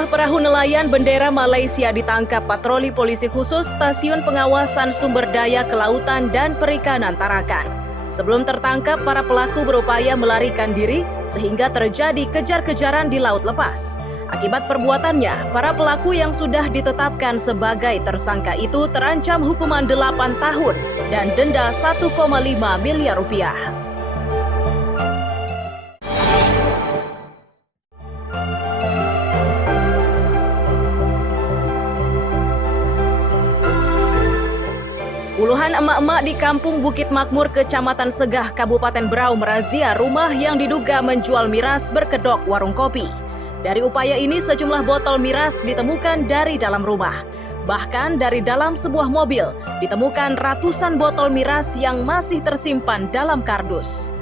Sebuah perahu nelayan bendera Malaysia ditangkap patroli polisi khusus Stasiun Pengawasan Sumber Daya Kelautan dan Perikanan Tarakan. Sebelum tertangkap, para pelaku berupaya melarikan diri sehingga terjadi kejar-kejaran di laut lepas. Akibat perbuatannya, para pelaku yang sudah ditetapkan sebagai tersangka itu terancam hukuman 8 tahun dan denda 1,5 miliar rupiah. Puluhan emak-emak di Kampung Bukit Makmur, Kecamatan Segah, Kabupaten Berau merazia rumah yang diduga menjual miras berkedok warung kopi. Dari upaya ini, sejumlah botol miras ditemukan dari dalam rumah. Bahkan dari dalam sebuah mobil, ditemukan ratusan botol miras yang masih tersimpan dalam kardus.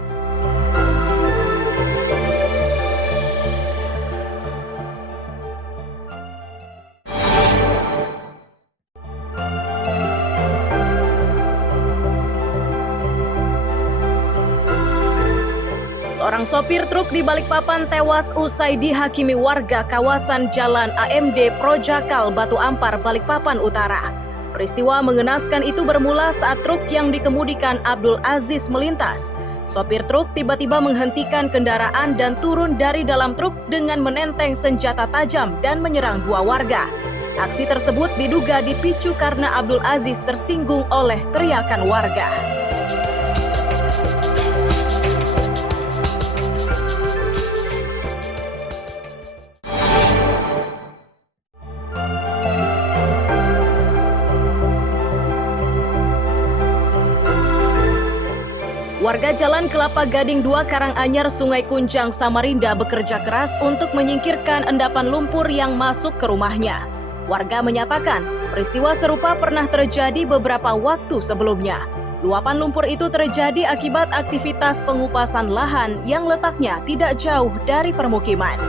Seorang sopir truk di Balikpapan tewas usai dihakimi warga kawasan Jalan AMD Projakal, Batu Ampar, Balikpapan Utara. Peristiwa mengenaskan itu bermula saat truk yang dikemudikan Abdul Aziz melintas. Sopir truk tiba-tiba menghentikan kendaraan dan turun dari dalam truk dengan menenteng senjata tajam dan menyerang dua warga. Aksi tersebut diduga dipicu karena Abdul Aziz tersinggung oleh teriakan warga. Warga Jalan Kelapa Gading 2 Karanganyar, Sungai Kunjang, Samarinda bekerja keras untuk menyingkirkan endapan lumpur yang masuk ke rumahnya. Warga menyatakan peristiwa serupa pernah terjadi beberapa waktu sebelumnya. Luapan lumpur itu terjadi akibat aktivitas pengupasan lahan yang letaknya tidak jauh dari permukiman.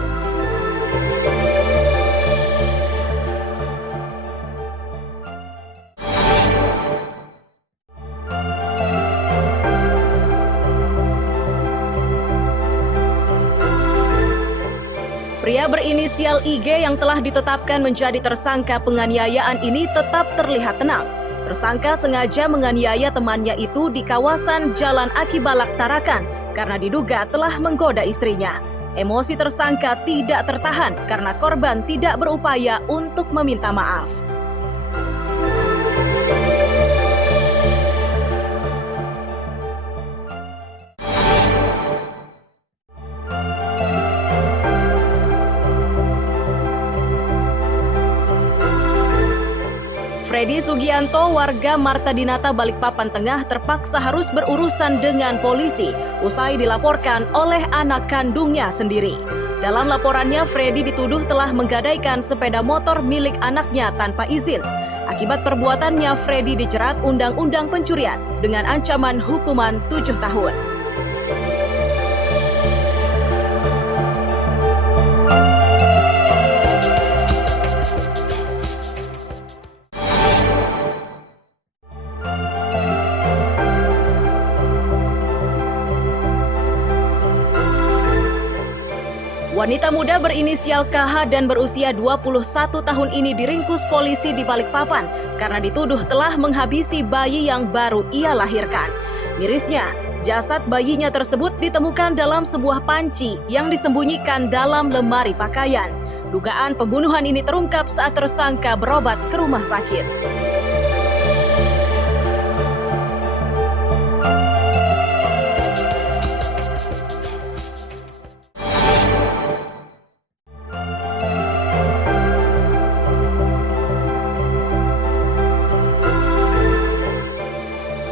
Pria berinisial IG yang telah ditetapkan menjadi tersangka penganiayaan ini tetap terlihat tenang. Tersangka sengaja menganiaya temannya itu di kawasan Jalan Aki Balak, Tarakan karena diduga telah menggoda istrinya. Emosi tersangka tidak tertahan karena korban tidak berupaya untuk meminta maaf. Freddy Sugianto, warga Marta Dinata, Balikpapan Tengah, terpaksa harus berurusan dengan polisi usai dilaporkan oleh anak kandungnya sendiri. Dalam laporannya, Freddy dituduh telah menggadaikan sepeda motor milik anaknya tanpa izin. Akibat perbuatannya, Freddy dijerat Undang-Undang Pencurian dengan ancaman hukuman 7 tahun. Wanita muda berinisial KH dan berusia 21 tahun ini diringkus polisi di Balikpapan karena dituduh telah menghabisi bayi yang baru ia lahirkan. Mirisnya, jasad bayinya tersebut ditemukan dalam sebuah panci yang disembunyikan dalam lemari pakaian. Dugaan pembunuhan ini terungkap saat tersangka berobat ke rumah sakit.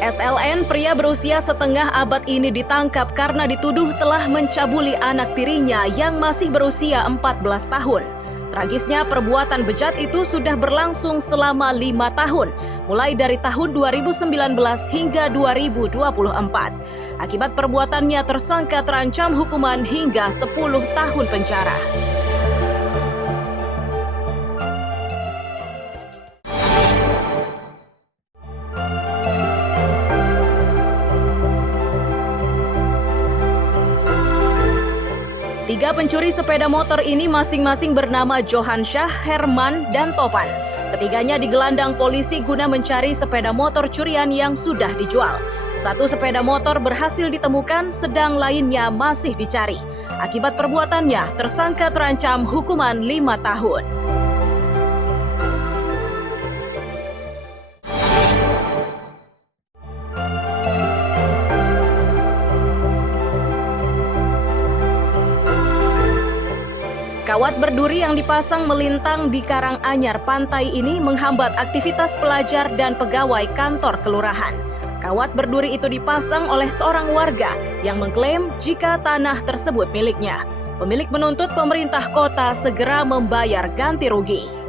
SLN, pria berusia setengah abad ini ditangkap karena dituduh telah mencabuli anak tirinya yang masih berusia 14 tahun. Tragisnya, perbuatan bejat itu sudah berlangsung selama 5 tahun, mulai dari tahun 2019 hingga 2024. Akibat perbuatannya, tersangka terancam hukuman hingga 10 tahun penjara. pencuri sepeda motor ini masing-masing bernama Johansyah, Herman, dan Topan. Ketiganya digelandang polisi guna mencari sepeda motor curian yang sudah dijual. Satu sepeda motor berhasil ditemukan, sedang lainnya masih dicari. Akibat perbuatannya, tersangka terancam hukuman 5 tahun. Kawat berduri yang dipasang melintang di Karanganyar pantai ini menghambat aktivitas pelajar dan pegawai kantor kelurahan. Kawat berduri itu dipasang oleh seorang warga yang mengklaim jika tanah tersebut miliknya. Pemilik menuntut pemerintah kota segera membayar ganti rugi.